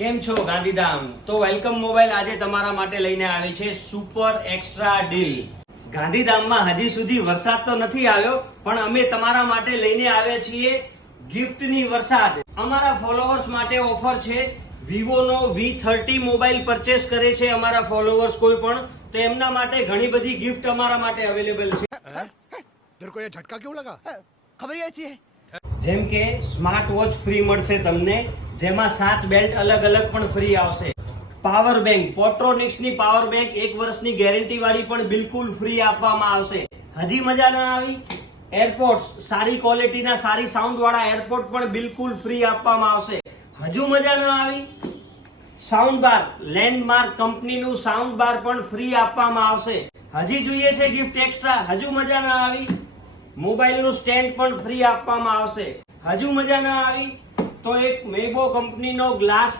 કેમ છો ગાંધીધામ? તો વેલકમ મોબાઈલ આજે તમારા માટે લઈને આવી છે સુપર એક્સ્ટ્રા ડીલ. ગાંધીધામમાં હજી સુધી વરસાદ તો નથી આવ્યો, પણ અમે તમારા માટે લઈને આવ્યા છીએ ગિફ્ટની વરસાદ. અમારા ફોલોઅર્સ માટે ઓફર છે. વિવોનો V30 મોબાઈલ પરચેસ કરે છે અમારા ફોલોઅર્સ કોઈ પણ, તો એમના માટે ઘણી બધી ગિફ્ટ અમારા માટે અવેલેબલ છે. तेरे को ये झटका क्यों लगा? खबर ही ऐसी है. જેમ કે સ્માર્ટ વોચ ફ્રી મળશે તમને, જેમાં 7 બેલ્ટ અલગ અલગ પણ ફ્રી આવશે. પાવર બેંક, પોટ્રોનિક્સની પાવર બેંક 1 વર્ષની ગેરંટી વાળી પણ બિલકુલ ફ્રી આપવામાં આવશે. હજી મજા ના આવી? એરપોર્ટ્સ, સારી ક્વોલિટીના સારી સાઉન્ડ વાળા એરપોર્ટ પણ બિલકુલ ફ્રી આપવામાં આવશે. હજુ મજા ના આવી? સાઉન્ડ બાર, લેન્ડમાર્ક કંપનીનું સાઉન્ડ બાર પણ ફ્રી આપવામાં આવશે. હજી જોઈએ છે ગિફ્ટ એક્સ્ટ્રા? હજુ મજા ના આવી? મોબાઈલનું સ્ટેન્ડ પણ ફ્રી આપવામાં આવશે. હજુ મજા ના આવી? તો એક મેબો કંપનીનો ગ્લાસ